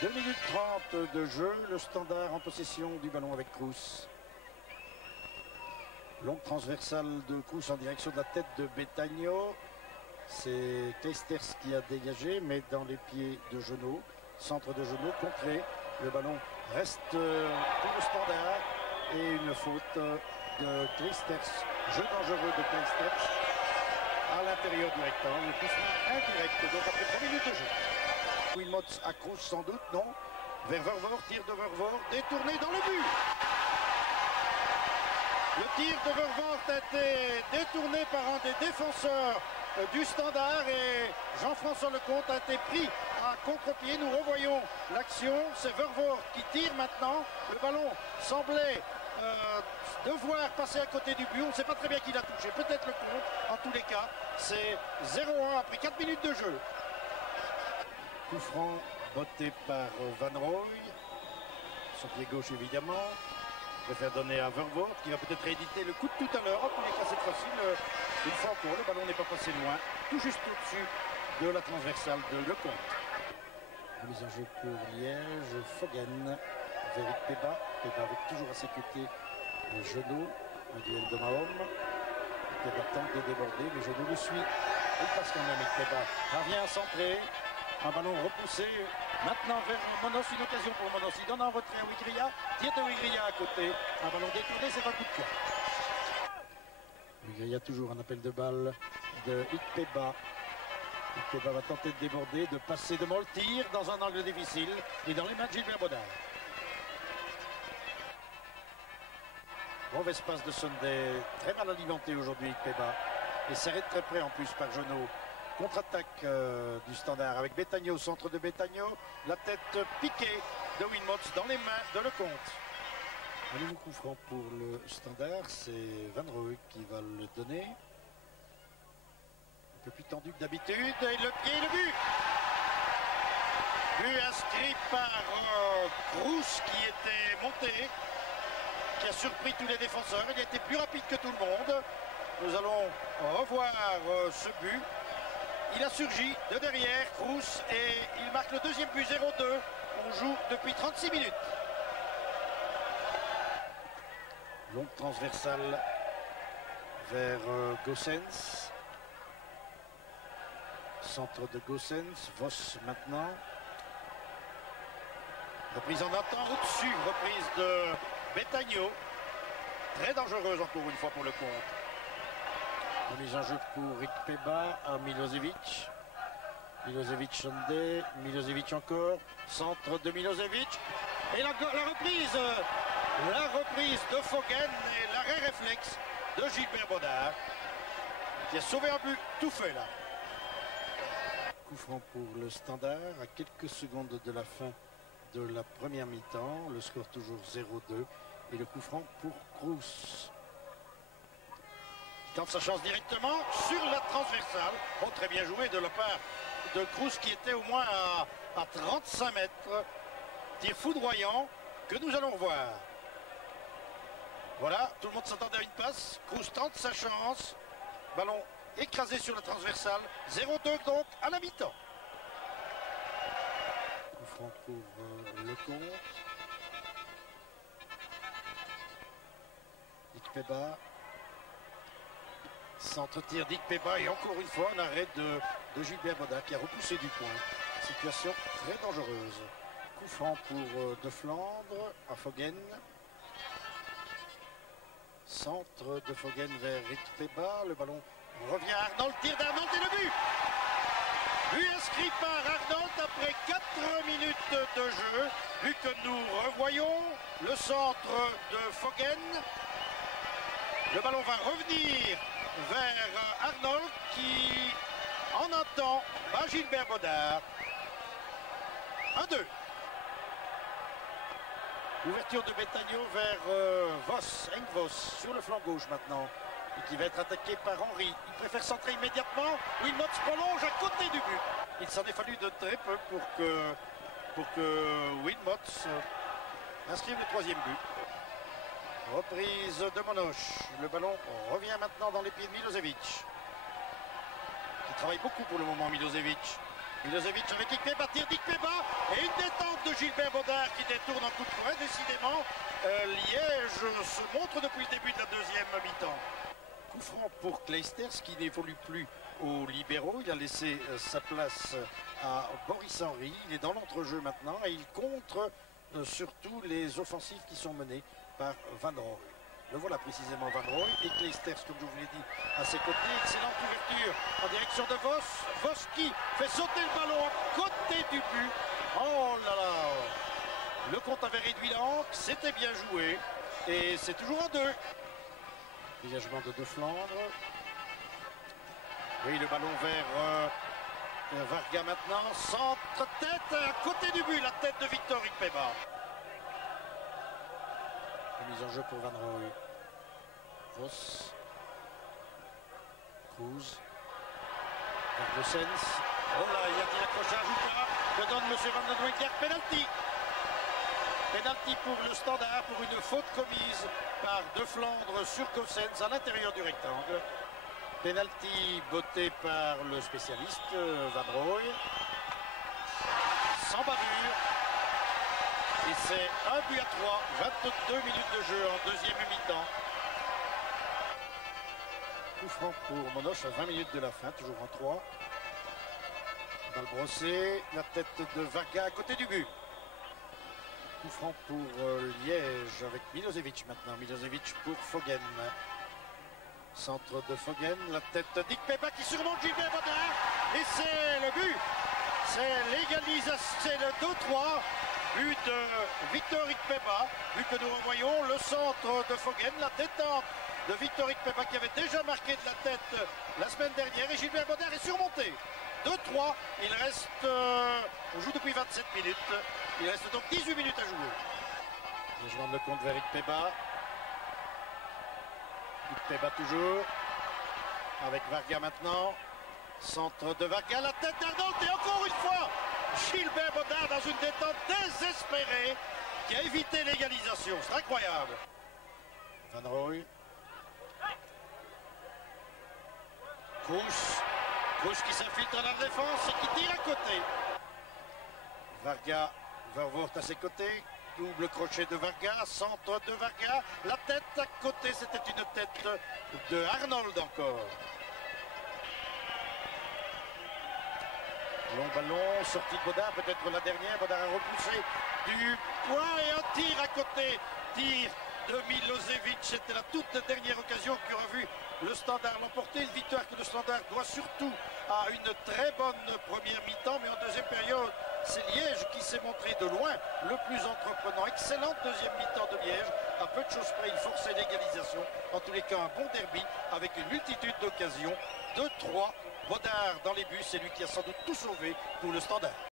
2 minutes 30 de jeu, le Standard en possession du ballon avec Cruz. Longue transversale de Cruz en direction de la tête de Betagno. C'est Clijsters qui a dégagé, mais dans les pieds de Genot. Centre de Genot, contré. Le ballon reste pour le Standard. Et une faute de Clijsters. Jeu dangereux de Clijsters à l'intérieur du rectangle. Le coup indirect, donc après 3 minutes de jeu. Wilmots accroche sans doute, non. Vers Vervoort, tir de Vervoort, détourné dans le but. Le tir de Vervoort a été détourné par un des défenseurs du Standard et Jean-François Lecomte a été pris à contre-pied. Nous revoyons l'action, c'est Vervoort qui tire maintenant. Le ballon semblait devoir passer à côté du but. On ne sait pas très bien qui l'a touché, peut-être Lecomte. En tous les cas, c'est 0-1 après 4 minutes de jeu. Coup franc botté par Van Rooij. Son pied gauche évidemment. Préfère donner à Vervoort qui va peut-être rééditer le coup de tout à l'heure. En tous les cas, cette fois-ci, une fois encore, le ballon n'est pas passé loin. Tout juste au-dessus de la transversale de Lecomte. Mise en jeu pour Liège. Foggen vers Peba. Peba avec toujours à ses côtés Genot. Un duel d'homme à homme. Peba tente de déborder, mais Genot le suit. Il passe quand même avec Peba. Parvient à centrer. Un ballon repoussé maintenant vers Monos, une occasion pour Monos. Il donne un retrait à Wigria. Tir de Wigria à côté. Un ballon détourné, c'est un coup de poing. Wigria toujours un appel de balle de Ikpeba. Ikpeba va tenter de déborder, de passer de Moltir dans un angle difficile. Et dans les mains de Gilbert Bodard. Mauvaise passe de Sunday. Très mal alimenté aujourd'hui Ikpeba. Et serré de très près en plus par Genot. Contre-attaque du Standard avec Betagno au centre de Betagno. La tête piquée de Wilmots dans les mains de Lecomte. Un nouveau coup franc pour le Standard. C'est Van Rooij qui va le donner. Un peu plus tendu que d'habitude. Et le pied et le but. But inscrit par Cruz qui était monté. Qui a surpris tous les défenseurs. Il a été plus rapide que tout le monde. Nous allons revoir ce but. Il a surgi de derrière, Cruz, et il marque le deuxième but, 0-2. On joue depuis 36 minutes. Longue transversale vers Goossens. Centre de Goossens, Vos maintenant. Reprise en un temps au-dessus, reprise de Betagno. Très dangereuse encore une fois pour le compte. Mise en jeu pour Ikpeba à Milosevic. Milosevic Sunday, Milosevic encore. Centre de Milosevic. Et la reprise de Foggen et l'arrêt réflexe de Gilbert Bodard. Qui a sauvé un but tout fait là. Coup franc pour le Standard à quelques secondes de la fin de la première mi-temps. Le score toujours 0-2. Et le coup franc pour Cruz. Il tente sa chance directement sur la transversale. Bon, très bien joué de la part de Cruz qui était au moins à 35 mètres. Tir foudroyant que nous allons revoir. Voilà, tout le monde s'attendait à une passe. Cruz tente sa chance. Ballon écrasé sur la transversale. 0-2 donc à la mi-temps. Coup franc pour Lecomte. Ikpeba. Centre-tir d'Ikpeba et encore une fois un arrêt de Gilbert Bodard qui a repoussé du point. Situation très dangereuse. Coup franc pour De Flandre à Foggen. Centre de Foggen vers Ikpeba. Le ballon revient à Arnold. Tir d'Arnold et le but. But inscrit par Arnold après 4 minutes de jeu. But que nous revoyons. Le centre de Foggen. Le ballon va revenir vers Arnold qui, en un temps, bat Gilbert Bodard. 1-2. Ouverture de Betagno vers Engvos, sur le flanc gauche maintenant. Et qui va être attaqué par Henry. Il préfère centrer immédiatement. Wilmots prolonge à côté du but. Il s'en est fallu de très peu pour que Wilmots inscrive le troisième but. Reprise de Monoche. Le ballon revient maintenant dans les pieds de Milosevic. Qui travaille beaucoup pour le moment, Milosevic. Milosevic avec Dikpeba, tire Dikpeba et une détente de Gilbert Baudard qui détourne en coup de poing. Décidément, Liège se montre depuis le début de la deuxième mi-temps. Coup franc pour Clijsters qui n'évolue plus aux libéraux. Il a laissé sa place à Boris Henry. Il est dans l'entrejeu maintenant et il contre surtout les offensives qui sont menées par Van Rooij. Le voilà précisément Van Rooij et Clijsters, comme je vous l'ai dit, à ses côtés. Excellente ouverture en direction de Vos. Vos qui fait sauter le ballon à côté du but. Oh là là! Le compte avait réduit la hanque, c'était bien joué. Et c'est toujours un 2. Dégagement de Flandre. Oui, le ballon vers Varga maintenant. Centre tête à côté du but, la tête de Victor Ikpeba. Mise en jeu pour Van Rooij. Vos. Cruz. Vergosens. Oh là, il y a-t-il accrochage ou pas? Que donne M. Van den Winkel? Penalty. Penalty pour le Standard pour une faute commise par De Flandre sur Gosens à l'intérieur du rectangle. Penalty botté par le spécialiste Van Rooij. Sans bavure. Et c'est 1-3, 22 minutes de jeu en deuxième mi-temps. Coup franc pour Monoche à 20 minutes de la fin, toujours en 3. Balle brossée, la tête de Varga à côté du but. Coup franc pour Liège avec Milosevic maintenant. Milosevic pour Foggen. Centre de Foggen, la tête d'Ikpeba qui surmonte Gilbert Baudard. Et c'est le but. C'est l'égalisation, c'est le 2-3. But de Victor Ikpeba. But que nous revoyons, le centre de Foggen, la détente de Victor Ikpeba qui avait déjà marqué de la tête la semaine dernière. Et Gilbert Baudard est surmonté. 2-3, il reste, on joue depuis 27 minutes, il reste donc 18 minutes à jouer. Je demande le compte vers Ikpeba. Ikpeba toujours, avec Varga maintenant. Centre de Varga, la tête d'Arnaud et encore une fois, Gilbert Baudard dans une détente désespérée qui a évité l'égalisation, c'est incroyable. Van Rooij. Cruz qui s'infiltre dans la défense et qui tire à côté. Varga, Vervoort à ses côtés. Double crochet de Varga, centre de Varga. La tête à côté, c'était une tête de Arnold encore. Long ballon, sortie de Baudard, peut-être la dernière. Baudard a repoussé du point et un tir à côté. Tir de Milosevic, c'était la toute dernière occasion qui aurait vu le Standard l'emporter. Une victoire que le Standard doit surtout à une très bonne première mi-temps, mais en deuxième période, c'est Liège qui s'est montré de loin le plus entreprenant. Excellente deuxième mi-temps de Liège, à peu de choses près, il forçait l'égalisation. En tous les cas, un bon derby avec une multitude d'occasions. 2-3, Baudard dans les buts, c'est lui qui a sans doute tout sauvé pour le Standard.